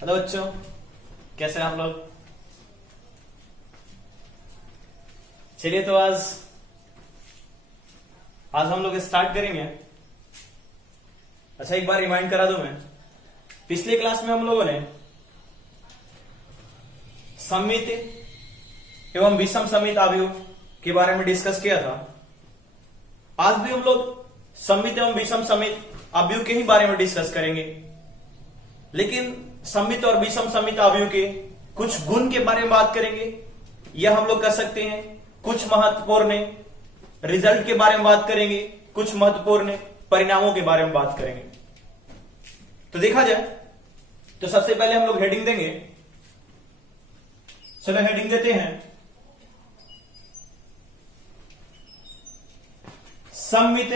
Hello बच्चों, कैसे हैं आप लोग। चलिए तो आज हम लोग स्टार्ट करेंगे। अच्छा, एक बार रिमाइंड करा दूं मैं। पिछले क्लास में हम लोगों ने सममित एवं विषम सममित अवयव के बारे में डिस्कस किया था। आज भी हम लोग सममित एवं विषम सममित अवयव के ही बारे में डिस्कस करेंगे, लेकिन सममित और विषम सममित अवयव के कुछ गुण के बारे में बात करेंगे, यह हम लोग कर सकते हैं। कुछ महत्वपूर्ण रिजल्ट के बारे में बात करेंगे, कुछ महत्वपूर्ण परिणामों के बारे में बात करेंगे। तो देखा जाए तो सबसे पहले हम लोग हेडिंग देंगे। चलो हेडिंग देते हैं, सममित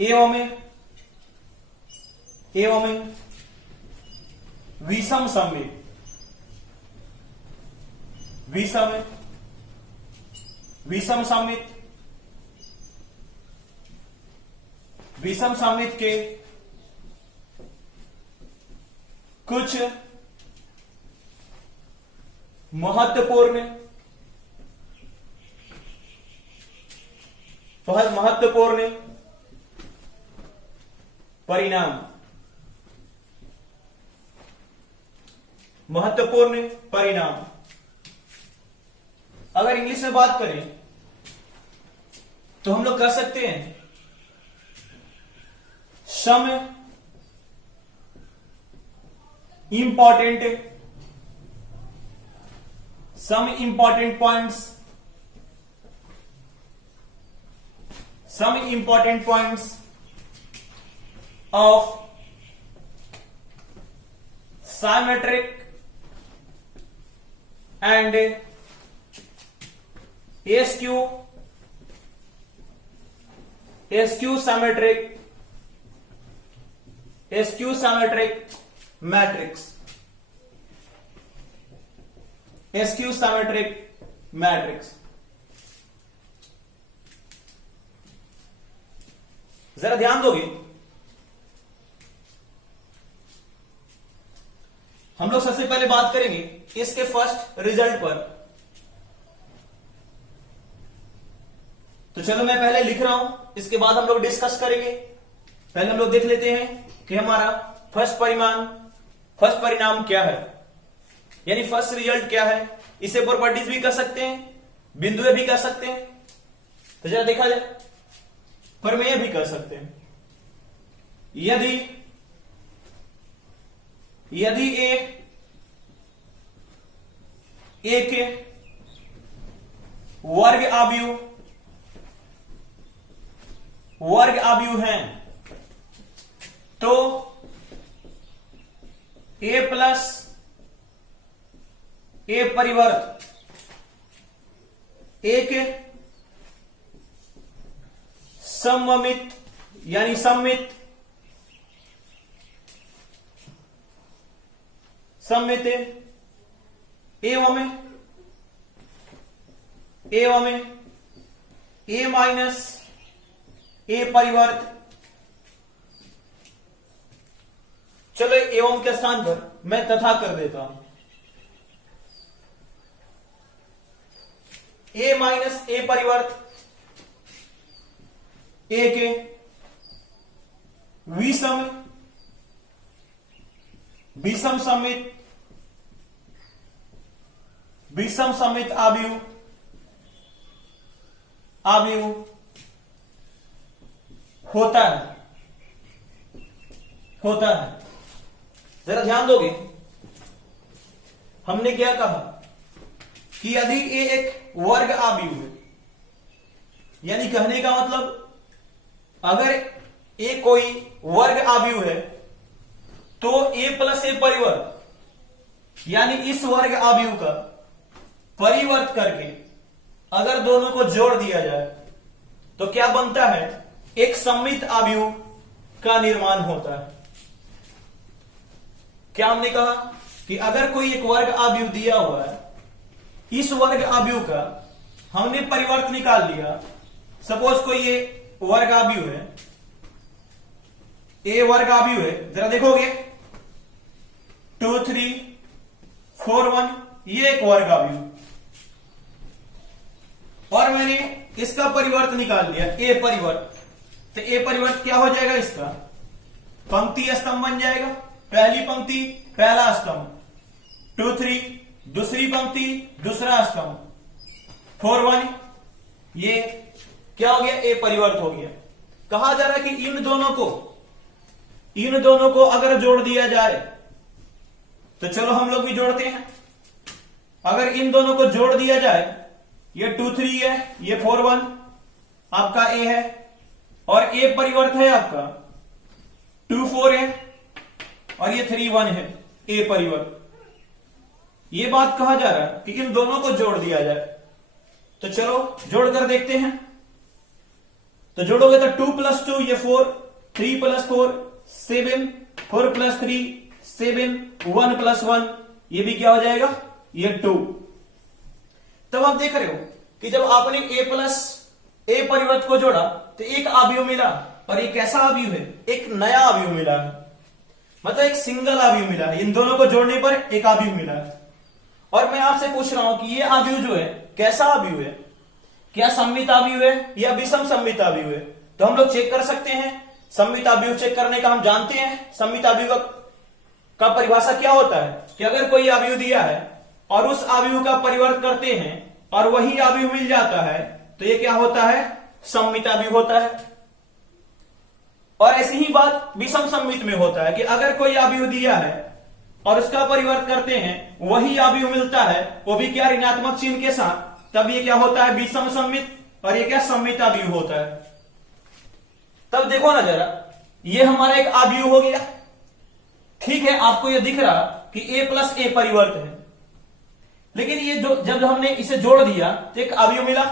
एवं विषम सममित विषम सममित के कुछ महत्वपूर्ण परिणाम। अगर इंग्लिश में बात करें तो हम लोग कह सकते हैं सम important points of symmetric and skew symmetric matrix। जरा ध्यान दोगे, हम लोग सबसे पहले बात करेंगे इसके फर्स्ट रिजल्ट पर। तो चलो मैं पहले लिख रहा हूं, इसके बाद हम लोग डिस्कस करेंगे। पहले हम लोग देख लेते हैं कि हमारा फर्स्ट परिणाम क्या है, यानी फर्स्ट रिजल्ट क्या है। इसे प्रॉपर्टीज भी कर सकते हैं, बिंदुएं भी कर सकते हैं। तो जरा देखा जाए, प्रमेय भी कर सकते हैं। यदि एक वर्ग आव्यूह हैं तो a प्लस a परिवर्त एक सममित यानी सममित एवं a माइनस a परिवर्त। चलो एवं के स्थान पर मैं तथा कर देता हूं। a माइनस a परिवर्त एक विषम सममित आव्यूह होता है। जरा ध्यान दोगे, हमने क्या कहा कि यदि ये एक वर्ग आव्यूह है, यानी कहने का मतलब अगर ए कोई वर्ग आव्यूह है तो a प्लस a परिवर्त, यानी इस वर्ग आव्यूह का परिवर्त करके अगर दोनों को जोड़ दिया जाए तो क्या बनता है, एक सममित आव्यूह का निर्माण होता है। क्या हमने कहा कि अगर कोई एक वर्ग आव्यूह दिया हुआ है, इस वर्ग आव्यूह का हमने परिवर्त निकाल लिया। सपोज कोई ये वर्ग आव्यूह है, ए वर्ग आव्यूह है, जरा देखोगे 2 3 4 1, ये एक वर्ग आव्यूह, और मैंने इसका परिवर्त निकाल लिया, ए परिवर्त। तो ए परिवर्त क्या हो जाएगा इसका, पंक्ति स्तंभ बन जाएगा, पहली पंक्ति पहला स्तंभ, 2 3 दूसरी पंक्ति दूसरा स्तंभ, 4 1 ये क्या हो गया, ए परिवर्त हो गया। कहा जा रहा है कि इन दोनों को अगर जोड़ दिया जाए, तो चलो हम लोग भी जोड़ते हैं। अगर इन दोनों को जोड़ दिया जाए, ये 2 3 है, ये 4 1 आपका ए है, और ए परिवर्त है आपका 2 4 है, और ये 3 1 है, ए परिवर्त। ये बात कहा जा रहा है कि इन दोनों को जोड़ दिया जाए। तो चलो जोड़कर देखते हैं। तो जोड़ोगे तो 2 + 2 ये 4, 3 + 4 7, 4 + 3 7, 1 + 1 ये भी क्या हो जाएगा, ये 2। तब आप देख रहे हो कि जब आपने ए परिवर्त को जोड़ा तो एक आव्यूह मिला, और एक कैसा आव्यूह है, एक नया आव्यूह मिला है, मतलब एक सिंगल आव्यूह मिला है। इन दोनों को जोड़ने पर एक आव्यूह मिला है। और मैं आपसे पूछ रहा हूं कि ये आव्यूह जो है कैसा आव्यूह है, क्या सममित आव्यूह है या विषम सममित आव्यूह है। तो हम लोग चेक कर सकते हैं। सममित आव्यूह चेक करने का हम जानते हैं, सममित आव्यूह का परिभाषा क्या होता है कि अगर कोई आव्यूह दिया है और उस आव्यूह का परिवर्त करते हैं और वही आव्यूह मिल जाता है, तो ये क्या होता है, सममित आव्यूह होता है। और ऐसी ही बात विषम सममित में होता है कि अगर कोई आव्यूह दिया है और उसका परिवर्त करते हैं, वही आव्यूह मिलता है, वो भी क्या, ऋणात्मक चिन्ह के साथ, तब ये क्या होता है, विषम सममित, और ये क्या, सममित आव्यूह होता है। तब देखो ना जरा, ये हमारा एक आव्यूह हो गया, ठीक है। आपको ये दिख रहा कि a + a परिवर्त है, लेकिन ये जो जब हमने इसे जोड़ दिया तो एक आव्यूह मिला।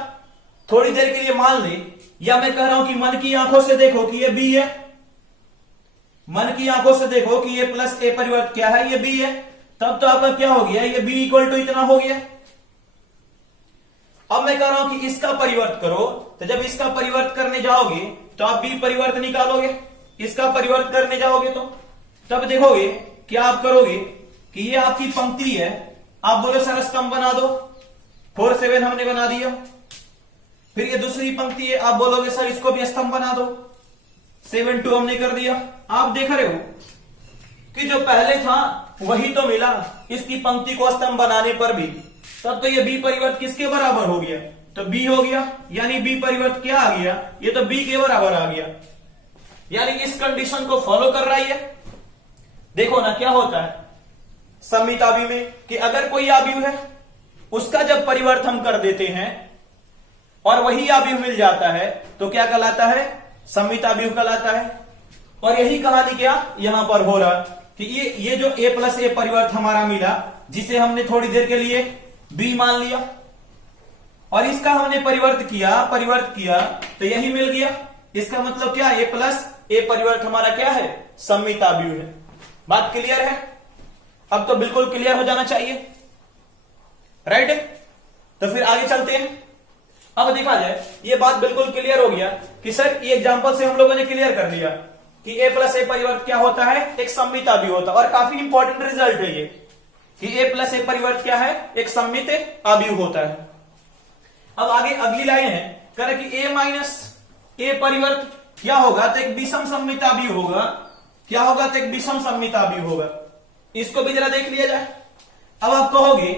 थोड़ी देर के लिए मान ले, या मैं कह रहा हूं कि मन की आंखों से देखो कि ये b है, मन की आंखों से देखो कि ये + a परिवर्त क्या है, ये b है। तब तो आपका क्या हो गया, ये b = इतना हो गया। अब मैं कह रहा हूं कि इसका परिवर्त करो, तो जब इसका परिवर्त करने जाओगे तो आप b परिवर्त निकालोगे, इसका परिवर्त करने जाओगे तो तब देखोगे क्या आप करोगे कि ये आपकी पंक्ति है, आप बोलो सर स्तंभ बना दो, 4 7 हमने बना दिया। फिर ये दूसरी पंक्ति है, आप बोलोगे सर इसको भी स्तंभ बना दो, 7 2 हमने कर दिया। आप देख रहे हो कि जो पहले था वही तो मिला इसकी पंक्ति को स्तंभ बनाने पर भी। तब तो ये b परिवर्त किसके बराबर हो गया, तो b हो गया, यानी b परिवर्त क्या आ गया, ये तो b के बराबर आ गया, यानी इस कंडीशन को फॉलो कर रहा है। देखो ना क्या होता है सममित आव्यूह में कि अगर कोई आव्यूह है, उसका जब परिवर्त हम कर देते हैं और वही आव्यूह मिल जाता है, तो क्या कहलाता है, सममित आव्यूह कहलाता है। और यही कहानी क्या यहां पर हो रहा कि ये जो a + a परिवर्त हमारा मिला, जिसे हमने थोड़ी देर के लिए b मान लिया, और इसका हमने परिवर्त किया तो यही मिल गया। इसका मतलब क्या, a + a परिवर्त हमारा क्या है, सममित आव्यूह है। बात क्लियर है? अब तो बिल्कुल क्लियर हो जाना चाहिए, राइट। तो फिर आगे चलते हैं। अब देखा जाए, ये बात बिल्कुल क्लियर हो गया कि सर ये एग्जांपल से हम लोगों ने क्लियर कर लिया कि a + a परिवर्त क्या होता है, एक सममित आव्यूह होता है। और काफी इंपॉर्टेंट रिजल्ट है ये कि a + a परिवर्त क्या है, एक सममित आव्यूह होता है। अब आगे अगली लाइन है, कह रहा कि a - a परिवर्त क्या होगा, तो एक विषम सममित आव्यूह होगा। क्या होगा, तो एक विषम सममित आव्यूह होगा। इसको भी जरा देख लिया जाए। अब आप कहोगे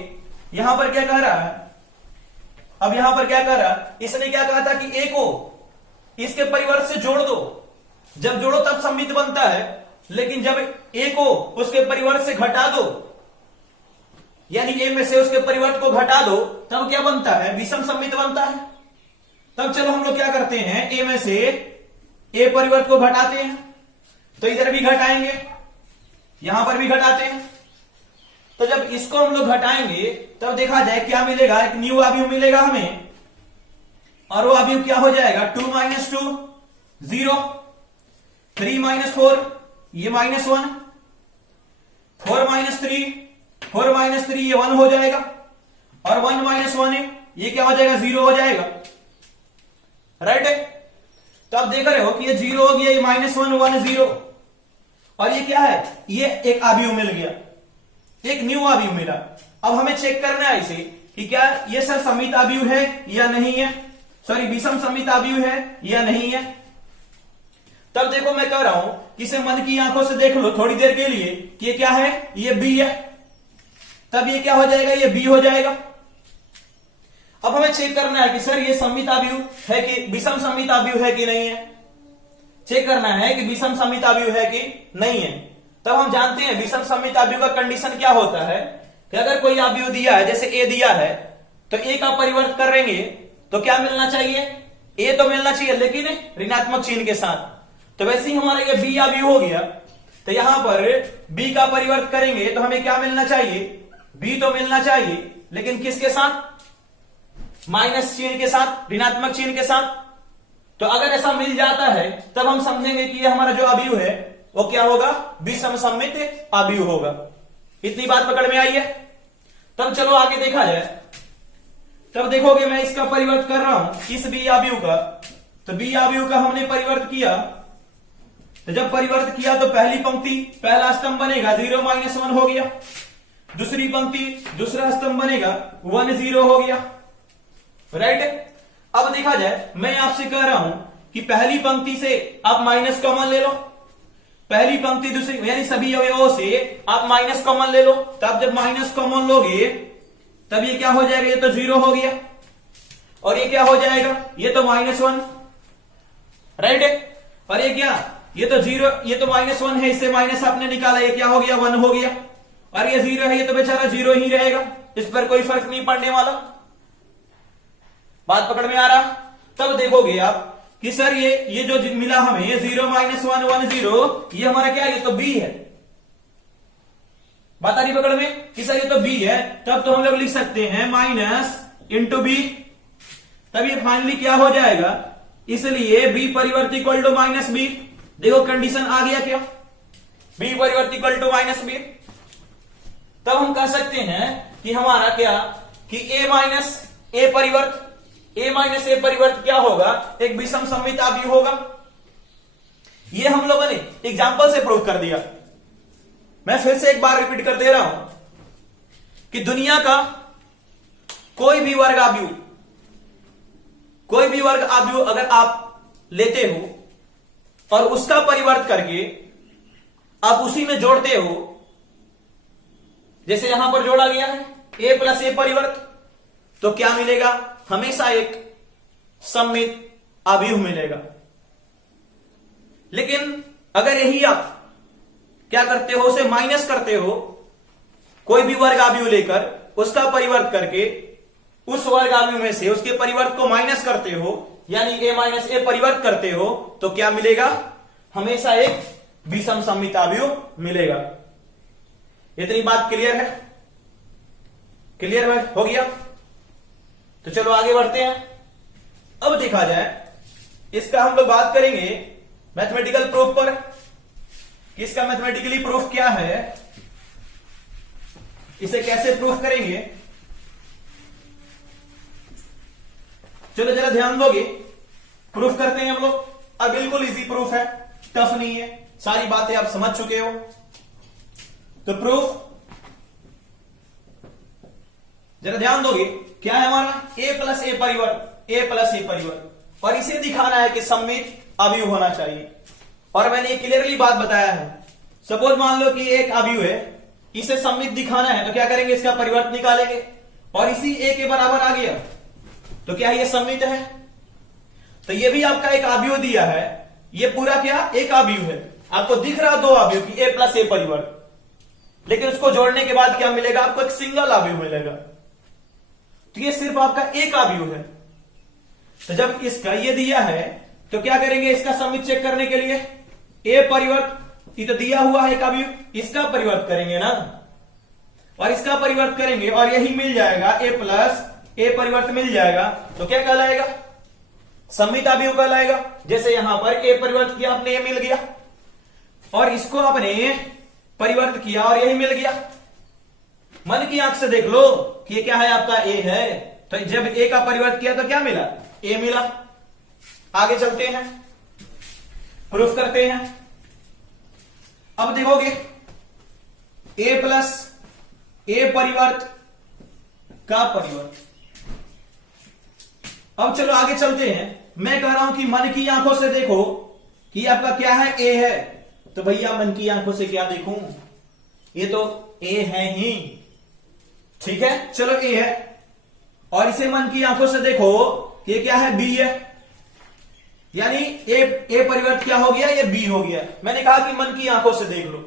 यहां पर क्या कह रहा है, अब यहां पर क्या कह रहा है, इसने क्या कहा था कि a को इसके परिवर्त से जोड़ दो, जब जोड़ो तब सममित बनता है, लेकिन जब a को उसके परिवर्त से घटा दो, यानी a में से उसके परिवर्त को घटा दो, तब क्या बनता है, विषम सममित बनता है। तब चलो हम लोग क्या करते हैं, a में से a परिवर्त को घटाते हैं, तो इधर भी घटाएंगे, यहां पर भी घटाते हैं। तो जब इसको हम लोग घटाएंगे तब देखा जाए क्या मिलेगा, एक न्यू आव्यूह मिलेगा हमें, और वो आव्यूह क्या हो जाएगा, 2 - 2 0, 3 - 4 ये -1, 4 - 3 4 - 3 ये 1 हो जाएगा, और 1 - 1 ये क्या हो जाएगा, 0 हो जाएगा, राइट। तो आप देख रहे हो कि ये 0 हो गया, ये -1 1 0, और ये क्या है, ये एक अवयव मिल गया, एक न्यू अवयव मिला। अब हमें चेक करना है इसे कि क्या ये सर समित अवयव है या नहीं है, सॉरी विषम समित अवयव है या नहीं है। तब देखो मैं कह रहा हूं कि इसे मन की आंखों से देख लो थोड़ी देर के लिए कि ये क्या है, ये बी है, तब ये क्या हो जाएगा, ये बी हो जाएगा। अब हमें चेक करना है कि सर ये समित अवयव है कि विषम समित अवयव है कि नहीं है, चेक करना है कि विषम समित अवयव है कि नहीं है। तब हम जानते हैं विषम समित अवयव का कंडीशन क्या होता है कि अगर कोई अवयव दिया है, जैसे ए दिया है, तो ए का परिवर्त करेंगे तो क्या मिलना चाहिए, ए तो मिलना चाहिए लेकिन ऋणात्मक चिन्ह के साथ। तो वैसे ही हमारा ये बी अवयव हो गया, तो यहां पर बी का परिवर्त करेंगे तो हमें क्या मिलना चाहिए, बी तो मिलना चाहिए लेकिन किसके साथ, माइनस चिन्ह के साथ, ऋणात्मक चिन्ह के साथ। तो अगर ऐसा मिल जाता है तब हम समझेंगे कि ये हमारा जो अवयव है वो क्या होगा, विषम समित अवयव होगा। इतनी बात पकड़ में आई है। तब चलो आगे देखा जाए। तब देखोगे मैं इसका परिवर्त कर रहा हूं इस बी अवयव का, तो बी अवयव का हमने परिवर्त किया, तो जब परिवर्त किया तो पहली पंक्ति पहला स्तंभ बनेगा 0 -1 हो गया, दूसरी पंक्ति दूसरा स्तंभ बनेगा 1 0 हो गया, राइट। अब देखा जाए मैं आपसे कह रहा हूं कि पहली पंक्ति से आप माइनस कॉमन ले लो, पहली पंक्ति दूसरी यानी सभी अवयवों से आप माइनस कॉमन ले लो। तब जब माइनस कॉमन लोगे तब ये क्या हो जाएगा, ये तो 0 हो गया, और ये क्या हो जाएगा, ये तो -1, राइट। और ये क्या, ये तो 0, ये तो -1 है, इससे माइनस आपने निकाला, ये क्या हो गया, 1 हो गया, और ये 0 है, ये तो बेचारा 0 ही रहेगा, इस पर कोई फर्क नहीं पड़ने वाला। बात पकड़ में आ रहा। तब देखोगे आप कि सर ये जो मिला हमें, ये 0 -1 1 0, ये हमारा क्या है, ये तो बी है। बात आ रही पकड़ में कि सर ये तो बी है, तब तो हम लोग लिख सकते हैं माइनस इंटू बी, तब ये फाइनली क्या हो जाएगा, इसलिए बी परिवर्त इक्वल टू माइनस बी। देखो कंडीशन आ गया क्या, बी परिवर्त इक्वल टू माइनस बी। तब हम कह सकते हैं कि हमारा क्या, कि ए माइनस ए परिवर्त क्या होगा, एक विषम समित अवयव होगा। ये हम लोगों ने एग्जांपल से प्रूव कर दिया। मैं फिर से एक बार रिपीट कर दे रहा हूं कि दुनिया का कोई भी वर्ग अवयव अगर आप लेते हो और उसका परिवर्त करके आप उसी में जोड़ते हो, जैसे यहां पर जोड़ा गया है a प्लस ए परिवर्त, तो क्या मिलेगा, हमेशा एक सममित अवयव मिलेगा। लेकिन अगर यही आप क्या करते हो, उसे माइनस करते हो, कोई भी वर्ग अवयव लेकर उसका परिवर्त करके उस वर्ग अवयव में से उसके परिवर्त को माइनस करते हो, यानी a माइनस ए परिवर्त करते हो, तो क्या मिलेगा, हमेशा एक विषम सममित अवयव मिलेगा। इतनी बात क्लियर है, क्लियर हो गया। तो चलो आगे बढ़ते हैं। अब देखा जाए इसका हम लोग बात करेंगे मैथमेटिकल प्रूफ पर, कि इसका मैथमेटिकली प्रूफ क्या है, इसे कैसे प्रूफ करेंगे। चलो जरा ध्यान दोगे, प्रूफ करते हैं हम लोग। अब बिल्कुल इजी प्रूफ है, टफ नहीं है, सारी बातें आप समझ चुके हो। तो प्रूफ जरा ध्यान दोगे, क्या है हमारा, a प्लस ए परिवर्त, और इसे दिखाना है कि सममित अवयव होना चाहिए। और मैंने क्लियरली बात बताया है, सपोज मान लो कि एक अवयव है, इसे सममित दिखाना है तो क्या करेंगे, इसका परिवर्त निकालेंगे, और इसी a के बराबर आ गया तो क्या ये सममित है। तो ये भी आपका एक अवयव दिया है, ये पूरा क्या एक अवयव है, आपको दिख रहा दो अवयव की a प्लस ए परिवर्त, लेकिन उसको जोड़ने के बाद क्या मिलेगा, आपको एक सिंगल अवयव मिलेगा। तो ये सिर्फ आपका एक अवयव है। तो जब इसका ये दिया है तो क्या करेंगे, इसका सममित चेक करने के लिए ए परिवर्त, ये तो दिया हुआ है एक अवयव, इसका परिवर्त करेंगे ना, और इसका परिवर्त करेंगे और यही मिल जाएगा, ए प्लस ए परिवर्त मिल जाएगा, तो क्या कहलाएगा, सममित अवयव कहलाएगा। जैसे यहां पर ए परिवर्त किया आपने, ए मिल गया, और इसको आपने परिवर्त किया और यही मिल गया। मन की आंख से देख लो कि ये क्या है, आपका ए है, तो जब ए का परिवर्त किया तो क्या मिला, ए मिला। आगे चलते हैं, प्रूफ करते हैं। अब देखोगे a प्लस ए परिवर्त का परिवर्त। अब चलो आगे चलते हैं। मैं कह रहा हूं कि मन की आंखों से देखो कि आपका क्या है, a है। तो भैया मन की आंखों से क्या देखूं, ये तो a है ही, ठीक है। चलो a है, और इसे मन की आंखों से देखो कि ये क्या है, b है। यानी ए परिवर्त क्या हो गया, ये b हो गया। मैंने कहा कि मन की आंखों से देख लो।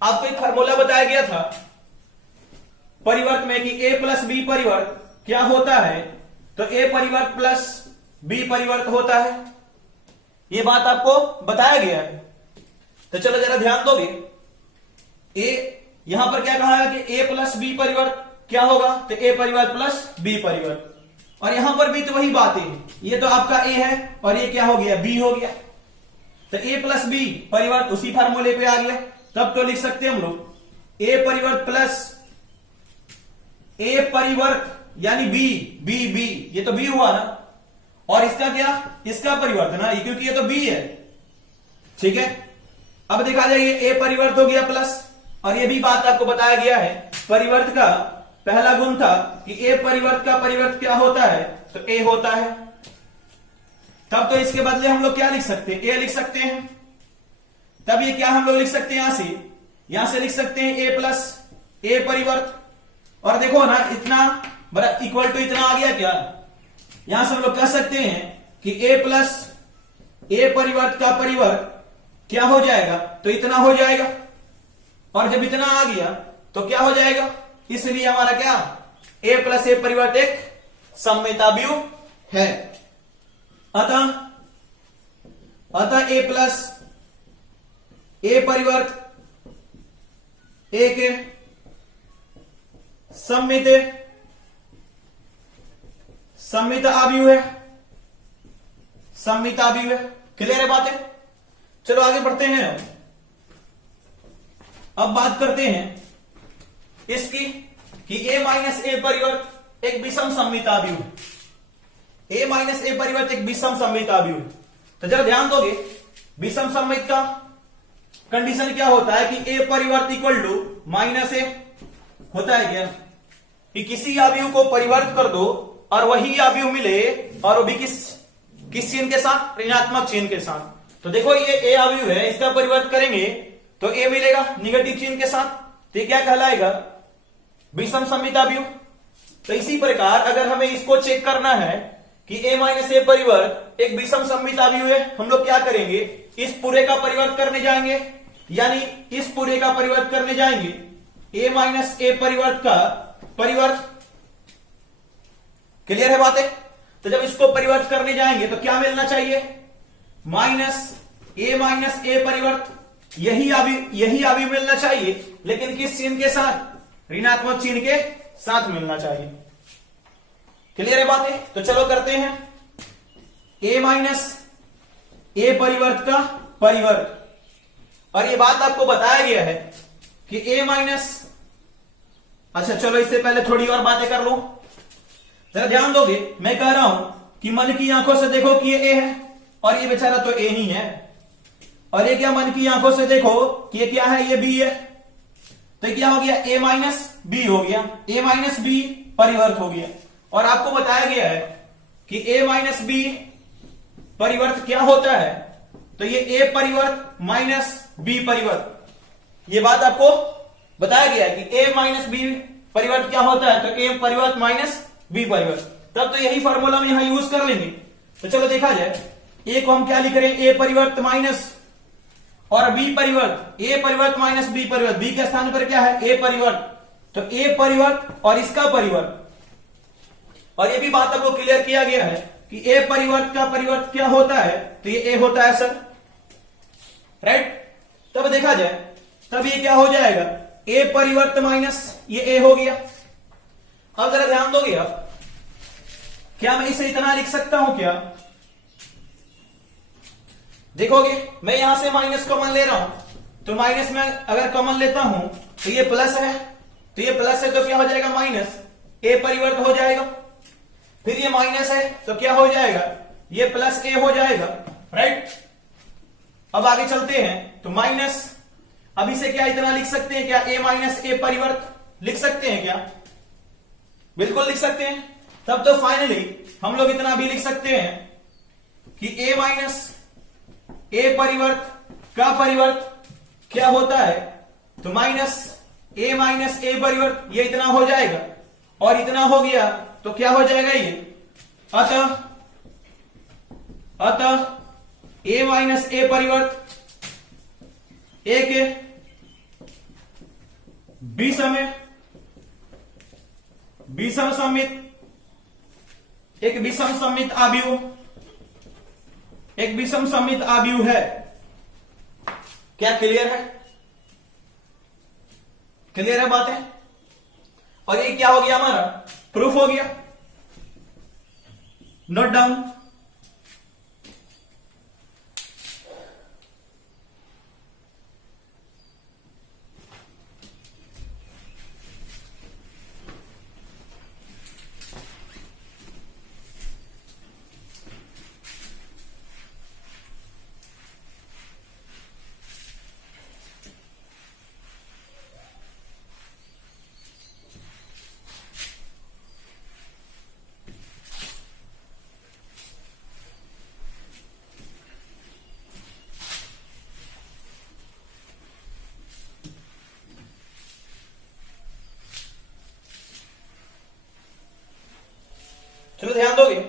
आपको एक फार्मूला बताया गया था परिवर्त में कि a प्लस बी परिवर्त क्या होता है, तो a परिवर्त प्लस b परिवर्त होता है। ये बात आपको बताया गया है। तो चलो जरा ध्यान दोगे, a यहां पर क्या कहा है कि a प्लस बी परिवर्त क्या होगा, तो a परिवर्त प्लस b परिवर्त। और यहां पर भी तो वही बात है, ये तो आपका a है और ये क्या हो गया, b हो गया। तो a प्लस बी परिवर्त उसी फार्मूले पे आ गया। तब तो लिख सकते हैं हम लोग a परिवर्त प्लस a परिवर्त यानी b, ये तो b हुआ ना, और इसका क्या, इसका परिवर्त ना, क्योंकि ये तो b है, ठीक है। अब देखा जाए ये a परिवर्त हो गया प्लस, और ये भी बात आपको बताया गया है, परिवर्त का पहला गुण था कि a परिवर्त का परिवर्त क्या होता है, तो a होता है। तब तो इसके बदले हम लोग क्या लिख सकते हैं, a लिख सकते हैं। तब ये क्या हम लोग लिख सकते हैं, यहां से लिख सकते हैं a प्लस ए परिवर्त। और देखो ना, इतना बड़ा इक्वल टू इतना आ गया क्या, यहां से हम लोग कह सकते हैं कि a प्लस ए परिवर्त का परिवर्त क्या हो जाएगा, तो इतना हो जाएगा। और जब इतना आ गया तो क्या हो जाएगा, इसलिए हमारा क्या, a प्लस ए परिवर्त एक सममिताव्यूह है। अतः a प्लस ए परिवर्त एक सममित आव्यूह है, सममित आव्यूह है। क्लियर है बातें। चलो आगे बढ़ते हैं। अब बात करते हैं इसकी कि a माइनस ए परिवर्त एक विषम सममित आव्यूह, a माइनस ए परिवर्त एक विषम सममित आव्यूह। तो जरा ध्यान दोगे, विषम सममित का कंडीशन क्या होता है कि a परिवर्त इक्वल टू माइनस ए होता है क्या, कि किसी आव्यूह को परिवर्त कर दो और वही आव्यूह मिले, और वो भी किस चिन्ह के साथ, ऋणात्मक चिन्ह के साथ। तो देखो ये a आव्यूह है, इसका परिवर्त करेंगे तो a मिलेगा निगेटिव चिन्ह के साथ, तो ये क्या कहलाएगा, विषम सममित आव्यूह। तो इसी प्रकार अगर हमें इसको चेक करना है कि a माइनस ए परिवर्त एक विषम सममित आव्यूह है, हम लोग क्या करेंगे, इस पूरे का परिवर्त करने जाएंगे, यानी इस पूरे का परिवर्त करने जाएंगे, a माइनस ए परिवर्त का परिवर्त। क्लियर है बातें। तो जब इसको परिवर्त करने जाएंगे तो क्या मिलना चाहिए, माइनस ए परिवर्त, यही आव्यूह मिलना चाहिए, लेकिन किस चिन्ह के साथ, ऋणात्मक चिन्ह के साथ मिलना चाहिए। क्लियर है बातें। तो चलो करते हैं a माइनस ए परिवर्त का परिवर्त। और ये बात आपको बताया गया है कि a माइनस, अच्छा चलो इससे पहले थोड़ी और बातें कर लो। जरा ध्यान दोगे, मैं कह रहा हूं कि मन की आंखों से देखो कि ये a है, और ये बेचारा तो a ही है। और ये क्या, मन की आंखों से देखो कि ये क्या है, ये b है। तो ये क्या हो गया, a माइनस बी हो गया, a माइनस बी परिवर्त हो गया। और आपको बताया गया है कि a माइनस बी परिवर्त क्या होता है, तो ये a परिवर्त माइनस b परिवर्त। ये बात आपको बताया गया है कि a माइनस बी परिवर्त क्या होता है, तो a परिवर्त माइनस b परिवर्त। तब तो यही फॉर्मूला हम यहां यूज कर लेंगे। तो चलो देखा जाए, a को हम क्या लिख रहे हैं, a परिवर्त माइनस और b परिवर्त, a परिवर्त माइनस b परिवर्त, b के स्थान पर क्या है, a परिवर्त। तो a परिवर्त और इसका परिवर्त। और ये भी बात आपको क्लियर किया गया है कि a परिवर्त का परिवर्त क्या होता है, तो ये a होता है सर, राइट। तब देखा जाए, तब ये क्या हो जाएगा, a परिवर्त माइनस ये a हो गया। अब जरा ध्यान दोगे, आप क्या मैं इसे इतना लिख सकता हूं क्या, देखोगे मैं यहां से माइनस कॉमन ले रहा हूं, तो माइनस में अगर कॉमन लेता हूं तो ये प्लस है, तो ये प्लस है तो क्या हो जाएगा, माइनस ए परिवर्त हो जाएगा। फिर ये माइनस है तो क्या हो जाएगा, ये प्लस ए हो जाएगा, राइट। अब आगे चलते हैं तो माइनस, अब इसे क्या इतना लिख सकते हैं क्या, a माइनस ए परिवर्त लिख सकते हैं क्या, बिल्कुल लिख सकते हैं। तब तो फाइनली हम लोग इतना भी लिख सकते हैं कि a माइनस ए परिवर्त का परिवर्त क्या होता है, तो माइनस a माइनस ए परिवर्त, ये इतना हो जाएगा और इतना हो गया तो क्या हो जाएगा ये, अतः a माइनस ए परिवर्त एक विषम सममित आव्यूह, एक विषम सममित आव्यूह है। क्या क्लियर है, क्लियर है बातें। और ये क्या हो गया हमारा, प्रूफ हो गया। Note down. चलो ध्यान दोगे,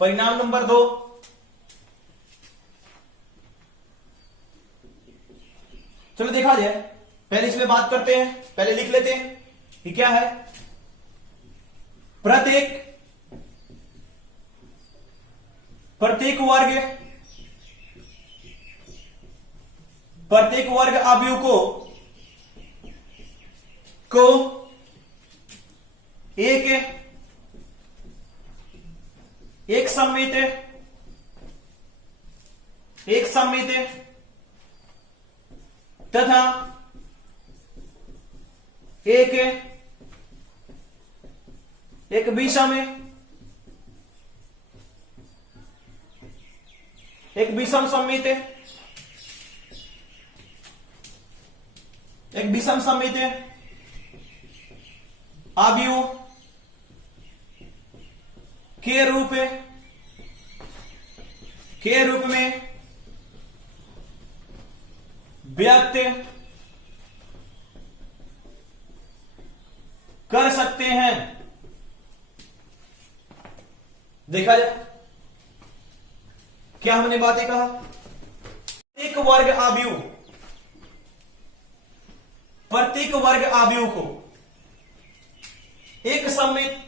परिणाम नंबर 2, चलो देखा जाए। पहले इसमें बात करते हैं, पहले लिख लेते हैं कि क्या है, प्रत्येक वर्ग आव्यूह को एक सममित तथा एक विषम सममित आव्यूह के रूप में व्यक्त कर सकते हैं। देखा जाए क्या हमने बातें कहा, प्रत्येक वर्ग आव्यूह को एक सममित,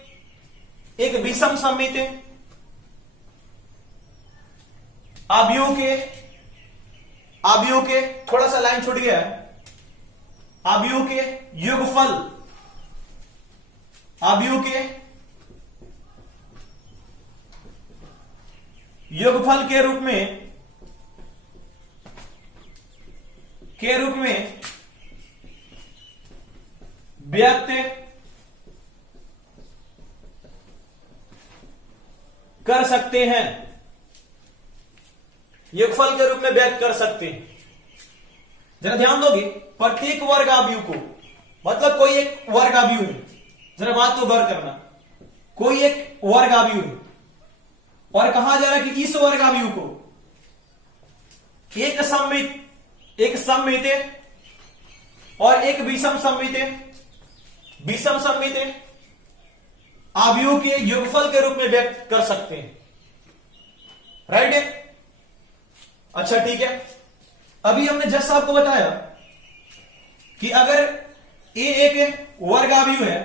एक विषम सममित आव्यूह के थोड़ा सा लाइन छूट गया है, आव्यूह के योगफल के रूप में व्यक्त कर सकते हैं, योगफल के रूप में व्यक्त कर सकते हैं। जरा ध्यान दोगे, प्रत्येक वर्ग आव्यूह को, मतलब कोई एक वर्ग आव्यूह है, जरा बात को गौर करना, कोई एक वर्ग आव्यूह है और कहा जा रहा है कि इस वर्ग आव्यूह को एक सममित और एक विषम सममित आव्यूह के योगफल के रूप में व्यक्त कर सकते हैं। राइट है, अच्छा ठीक है। अभी हमने जस्ट आपको बताया कि अगर ए एक वर्ग आव्यूह है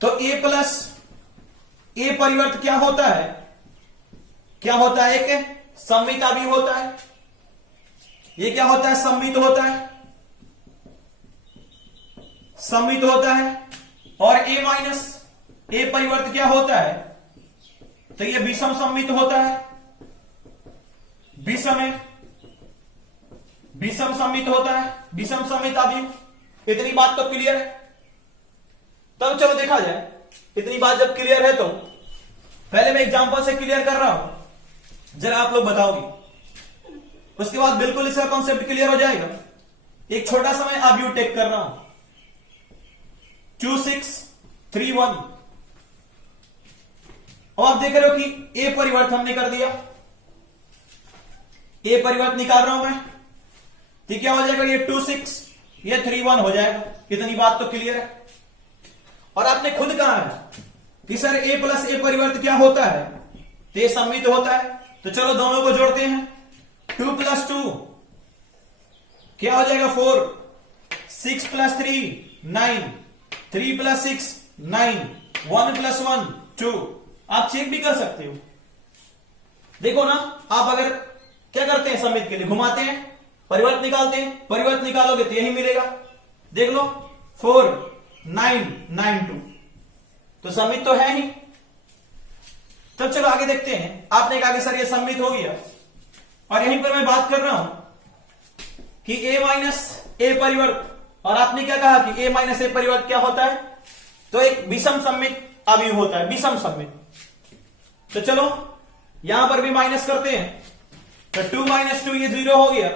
तो ए प्लस ए परिवर्त क्या होता है, एक सममित आव्यूह होता है। ये क्या होता है, सममित होता है। और ए माइनस ए परिवर्त क्या होता है, तो ये विषम सममित होता है, विषम सममित होता है, विषम सममित आव्यूह। इतनी बात तो क्लियर है। तब चलो देखा जाए, इतनी बात जब क्लियर है तो पहले मैं एग्जांपल से क्लियर कर रहा हूं, जरा आप लोग बताओगे, उसके बाद बिल्कुल इसका कॉन्सेप्ट क्लियर हो जाएगा। एक छोटा सा मैं अब यू टेक कर रहा हूं, 2 6 3 1। और आप देख रहे हो कि ए परिवर्तन हमने कर दिया, ए परिवर्तन निकाल रहा हूं मैं, तो क्या हो जाएगा, ये 2 6 ये 3 1 हो जाएगा। इतनी बात तो क्लियर है। और आपने खुद कहा है कि सर ए प्लस ए परिवर्त क्या होता है, तो ये सम्मित होता है। तो चलो दोनों को जोड़ते हैं, 2 + 2 क्या हो जाएगा 4, 6 + 3 9, 3 + 6 9, 1 + 1 2। आप चेक भी कर सकते हो, देखो ना, आप अगर क्या करते हैं सम्मित के लिए घुमाते हैं, परिवर्त निकालते हैं, परिवर्त निकालोगे तो यही मिलेगा। देख लो 4 9 9 2, तो सम्मित तो है ही। तब चलो आगे देखते हैं। आपने कहा कि सर ये सम्मित हो गया, और यहीं पर मैं बात कर रहा हूं कि a - a परिवर्त, और आपने क्या कहा कि a - a परिवर्त क्या होता है, तो एक विषम सम्मित अवयव होता है, विषम सम्मित। तो चलो यहां पर भी माइनस करते हैं, तो 2 - 2 ये 0 हो गया,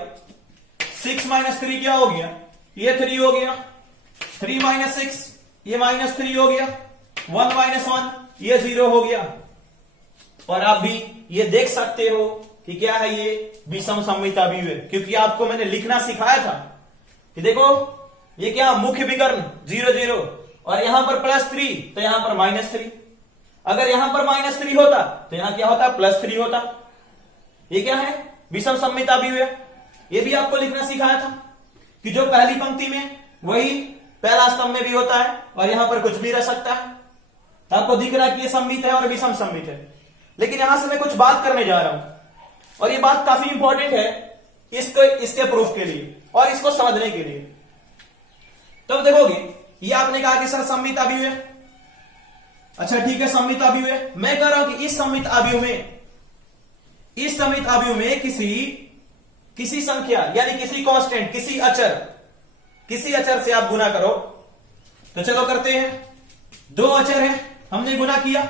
6 - 3 क्या हो गया, ये 3 हो गया, 3 - 6 ये -3 हो गया, 1 - 1 ये 0 हो गया। और आप भी ये देख सकते हो कि क्या है, ये विषम सम्मित अवयव है, क्योंकि आपको मैंने लिखना सिखाया था कि देखो ये क्या, मुख्य विकर्ण 0 0, और यहां पर +3 तो यहां पर -3। अगर यहां पर -3 होता तो यहां क्या होता, +3 होता। ये क्या है, विषम सम्मित अवयव है। ये भी आपको लिखना सिखाया था कि जो पहली पंक्ति में वही पहला स्तंभ में भी होता है, और यहां पर कुछ भी रह सकता है। तो आपको दिख रहा है कि ये सम्मित है और विषम सम्मित है। लेकिन यहां से मैं कुछ बात करने जा रहा हूं, और ये बात काफी इंपॉर्टेंट है इसके प्रूफ के लिए और इसको समझने के लिए। तब देखोगे, ये आपने कहा कि सर सम्मित अवयव है, अच्छा ठीक है, सम्मित अवयव है। मैं कह रहा हूं कि इस सम्मित अवयव में किसी संख्या यानी किसी कांस्टेंट, किसी अचर से आप गुना करो। तो चलो करते हैं, 2 अचर है, हमने गुना किया,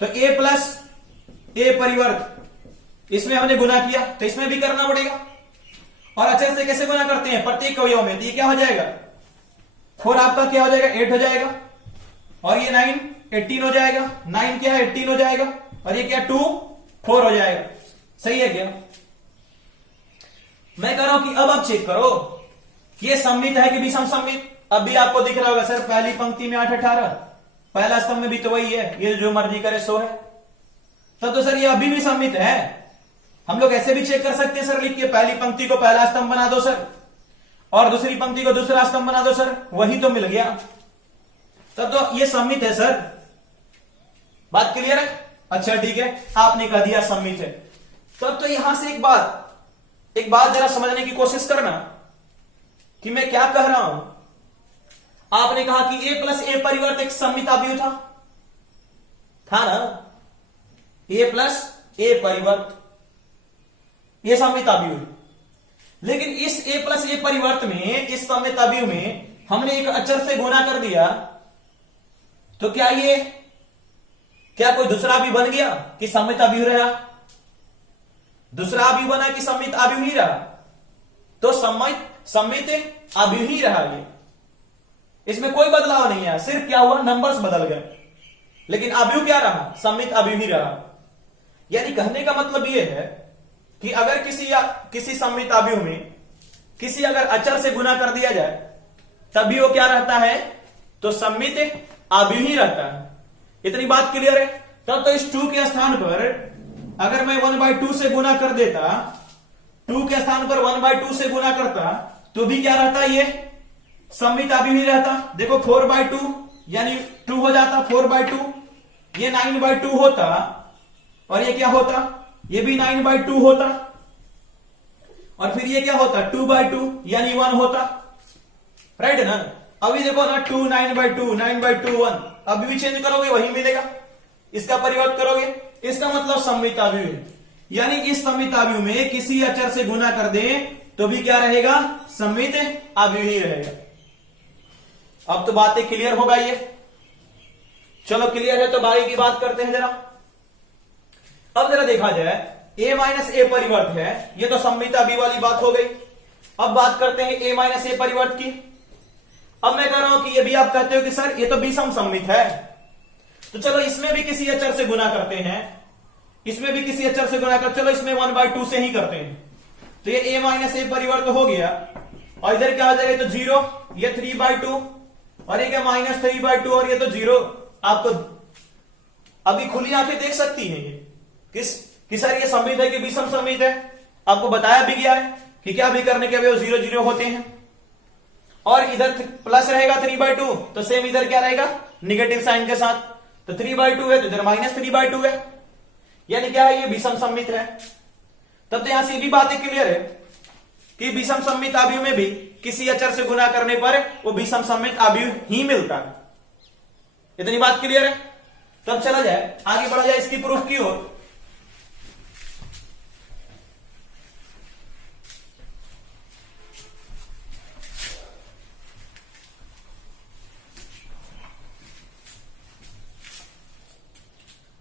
तो a + a परिवर्त, इसमें हमने गुना किया, तो इसमें भी करना पड़ेगा। और अचर से कैसे गुना करते हैं, प्रत्येक अवयव में, तो ये क्या हो जाएगा, 4 आपका क्या हो जाएगा, 8 हो जाएगा, और ये 9 18 हो जाएगा, 9 क्या है 18 हो जाएगा, और ये क्या 2 4 हो जाएगा। सही है क्या? मैं कह रहा हूं कि अब आप चेक करो कि ये सम्मित है कि विषम सम्मित। अब भी आपको दिख रहा होगा सर पहली पंक्ति में 8 18, पहला स्तंभ में भी तो वही है, ये जो मर्जी करे सो है। तब तो सर ये अभी भी सम्मित है। हम लोग ऐसे भी चेक कर सकते हैं सर, लिख के पहली पंक्ति को पहला स्तंभ बना दो सर, और दूसरी पंक्ति को दूसरा स्तंभ बना दो सर, वही तो मिल गया। तब तो ये सम्मित है सर। बात क्लियर है? अच्छा ठीक है, आपने कह दिया सम्मित है। तब तो यहां से एक बात जरा समझने की कोशिश करना कि मैं क्या कह रहा हूं। आपने कहा कि a + a परिवर्त एक सम्मित अवयव था ना, a + a परिवर्त ये सम्मित अवयव है। लेकिन इस a + a परिवर्त में, इस सम्मित अवयव में हमने एक अचर से गुना कर दिया, तो क्या कोई दूसरा भी बन गया कि सम्मित अवयव रहा? दूसरा अवयव बना कि सम्मित अवयव ही रहा? तो सम्मित अवयव ही रहा। ये इसमें कोई बदलाव नहीं है, सिर्फ क्या हुआ, नंबर्स बदल गए, लेकिन अवयव क्या रहा, सम्मित अवयव ही रहा। यानी कहने का मतलब यह है कि अगर किसी सम्मित अवयव में किसी अगर अचर से गुना कर दिया जाए तब भी वो क्या रहता है, तो सम्मित अवयव ही रहता है। इतनी बात क्लियर है? तब तो इस 2 के स्थान पर अगर मैं 1/2 से गुना कर देता, 2 के स्थान पर 1/2 से गुना करता, तो भी क्या रहता, ये सम्मित अवयव ही रहता। देखो 4/2 यानी 2 हो जाता, 4/2 ये 9/2 होता, और ये क्या होता, ये भी 9/2 होता, और फिर ये क्या होता, 2/2 यानी 1 होता। राइट ना? अभी देखो ना, 2 9/2 9/2 1, अभी भी चेंज करोगे वही मिलेगा, इसका परिवर्तन करोगे, इसका मतलब सम्मित अवयव है। यानी इस सम्मित अवयव में किसी अचर से गुना कर दें तो भी क्या रहेगा, सम्मित अवयव ही रहेगा। अब तो बातें क्लियर होगा ये। चलो क्लियर है तो बाकी की बात करते हैं जरा। अब जरा देखा जाए a माइनस ए परिवर्त है, ये तो सम्मित अभी वाली बात हो गई। अब बात करते हैं a माइनस ए परिवर्त की। अब मैं कह रहा हूं कि ये भी आप कहते हो कि सर ये तो विषम सम्मित है, तो चलो इसमें भी किसी अचर से गुना करते हैं, इसमें भी किसी अचर से गुना कर, चलो इसमें 1/2 से ही करते हैं। तो ये a माइनस ए परिवर्त हो गया और इधर क्या हो जाएगा, तो 0, ये 3/2 और ये क्या -3/2 और ये तो 0। आपको अभी खुली आंखें देख सकती हैं ये कि सर ये सम्मित है कि विषम सम्मित है। आपको बताया भी गया है कि क्या भी करने के अवयव 0 0 होते हैं। और इधर प्लस रहेगा 3/2, तो सेम इधर क्या रहेगा, निगेटिव साइन के साथ। तो 3/2 है तो इधर -3/2 है, यानी क्या है, ये विषम सम्मित है। तब तो यहां से भी बातें क्लियर है कि विषम सम्मित आव्यूह में भी किसी अचर से गुना करने पर वो विषम सम्मित आव्यूह ही मिलता है। इतनी बात क्लियर है। तब चला जाए, आगे बढ़ा जाए इसकी प्रूफ की ओर।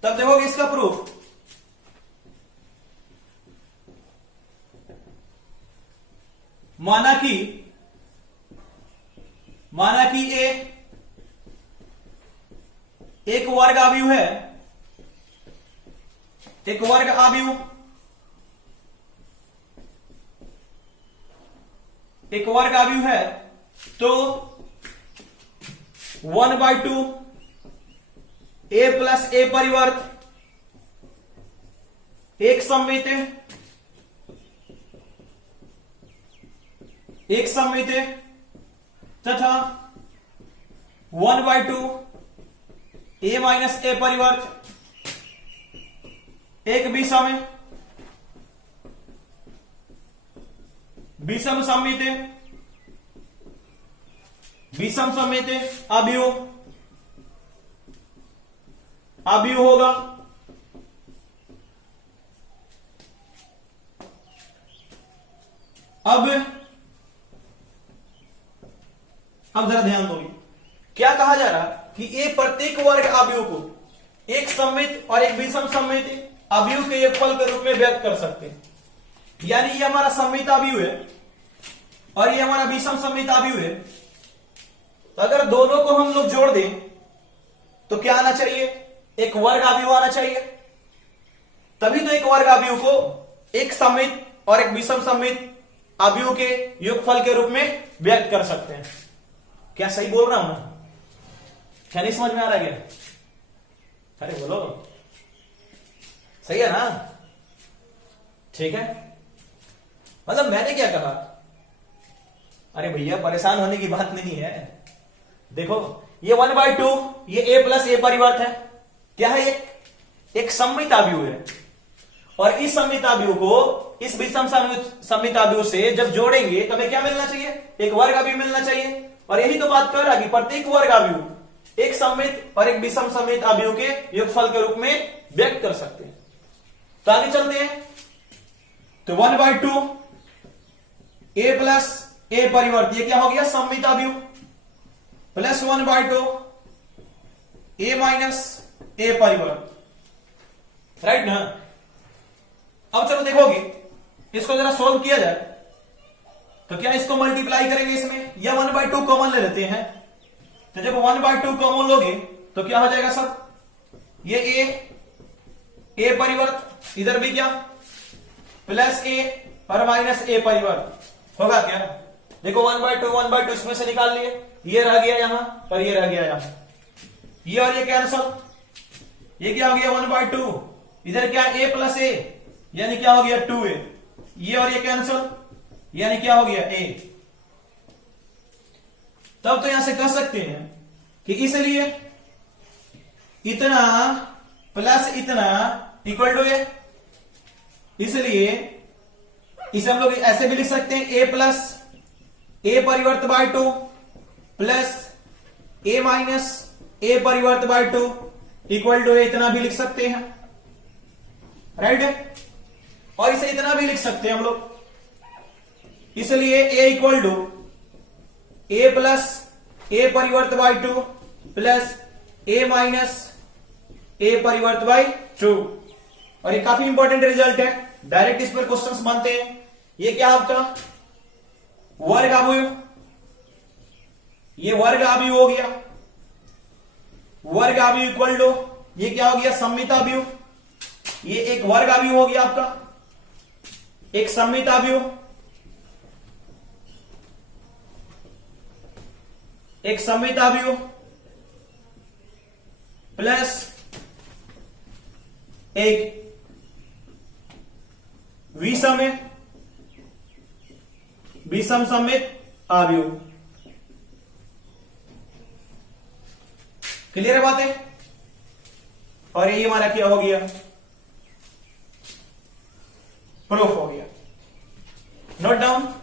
तब देखोगे इसका प्रूफ। माना कि ए एक वर्ग आव्यूह है, एक वर्ग आव्यूह, एक वर्ग आव्यूह है, तो 1/2 a प्लस ए परिवर्त एक सम्मित तथा 1/2 a माइनस ए परिवर्त एक विषम सम्मित आव्यूह होगा। अब जरा ध्यान दोगे, क्या कहा जा रहा कि ए प्रत्येक वर्ग आव्यूह को एक सम्मित और एक विषम सम्मित आव्यूह के योगफल के रूप में व्यक्त कर सकते हैं। यानी ये हमारा सम्मित आव्यूह है और ये हमारा विषम सम्मित आव्यूह है। तो अगर दोनों को हम लोग जोड़ दें तो क्या आना चाहिए, एक वर्ग आव्यूह आना चाहिए। तभी तो एक वर्ग आव्यूह को एक सम्मित और एक विषम सम्मित आव्यूह के योगफल के रूप में व्यक्त कर सकते हैं। क्या सही बोल रहा हूं ना? क्या नहीं समझ में आ रहा क्या? अरे बोलो, सही है ना? ठीक है। मतलब मैंने क्या कहा, अरे भैया परेशान होने की बात नहीं है। देखो ये 1/2 ये a प्लस ए परिवर्त है, क्या है, एक सम्मित आव्यूह है। और इस सम्मित आव्यूह को इस विषम सम्मित आव्यूह से जब जोड़ेंगे तो हमें क्या मिलना चाहिए, एक वर्ग आव्यूह मिलना चाहिए। और यही तो बात कर रहा कि प्रत्येक वर्ग आव्यूह एक सम्मित और एक विषम सम्मित आव्यूह के योगफल के रूप में व्यक्त कर सकते हैं। तो आगे चलते हैं। तो 1/2 a प्लस ए परिवर्त ये क्या हो गया, सम्मित आव्यूह, प्लस 1/2 a माइनस ए परिवर्त, राइट ना। अब चलो देखोगे इसको जरा सोल्व किया जाए तो क्या इसको मल्टीप्लाई करेंगे इसमें, या 1/2 कॉमन ले लेते हैं। तो जब 1/2 कॉमन लोगे तो क्या हो जाएगा सर, ये ए परिवर्त, इधर भी क्या प्लस ए और माइनस ए परिवर्त होगा क्या। देखो 1/2 इसमें से निकाल लिए, ये रह गया यहां और ये रह गया यहां, ये और ये कैंसल, ये क्या हो गया 1/2, इधर क्या a प्लस ए यानी क्या हो गया 2a, ये और ये कैंसल यानी क्या हो गया a। तब तो यहां से कह सकते हैं कि इसलिए इतना प्लस इतना इक्वल टू ए, इसलिए इसे हम लोग ऐसे भी लिख सकते हैं a प्लस ए परिवर्त by 2 plus a minus A परिवर्त बाय 2 इक्वल टू इतना भी लिख सकते हैं, राइट। और इसे इतना भी लिख सकते हैं हम लोग, इसलिए a equal to A plus A परिवर्त by 2 plus A minus A परिवर्त बाय 2। और ये काफी इंपॉर्टेंट रिजल्ट है, डायरेक्ट इस पर क्वेश्चंस बनते हैं। ये क्या आपका वर्ग अवयव, ये वर्ग अवयव हो गया, वर्ग अवयव इक्वल टू ये क्या हो गया सममित अवयव, ये एक वर्ग अवयव हो गया आपका, एक सममित अवयव, एक सममित अवयव प्लस एक विषम सममित अवयव। क्लियर है बातें? और ये हमारा क्या हो गया, प्रूफ हो गया। Note down.